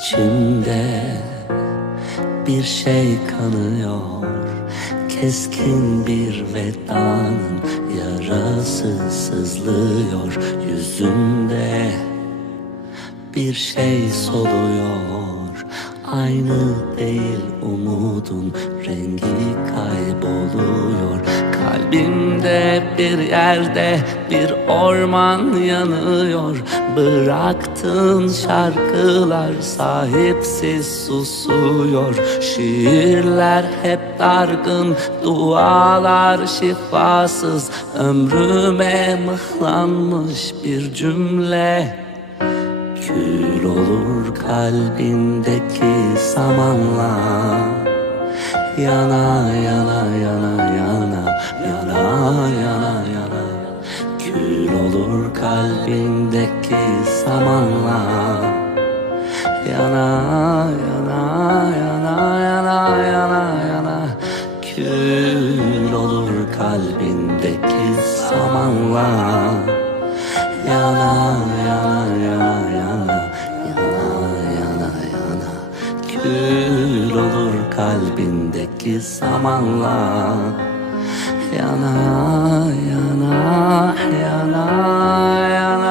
İçimde bir şey kanıyor, keskin bir vedanın yarası sızlıyor. Yüzünde bir şey soluyor, aynı değil umudun rengi kayboluyor. Kalbimde bir yerde bir orman yanıyor. Bıraktığın şarkılar sahipsiz susuyor. Şiirler hep dargın, dualar şifasız. Ömrüme mıhlanmış bir cümle. Kül olur kalbindeki samanla. Yana yana yana yana, yana yana yana. Kül olur kalbindeki samanla. Yana yana yana yana yana yana. Kül olur kalbindeki samanla. Yana yana yana yana, yana yana yana. Kül olur kalbindeki samanla. Yana yana yana yana yana.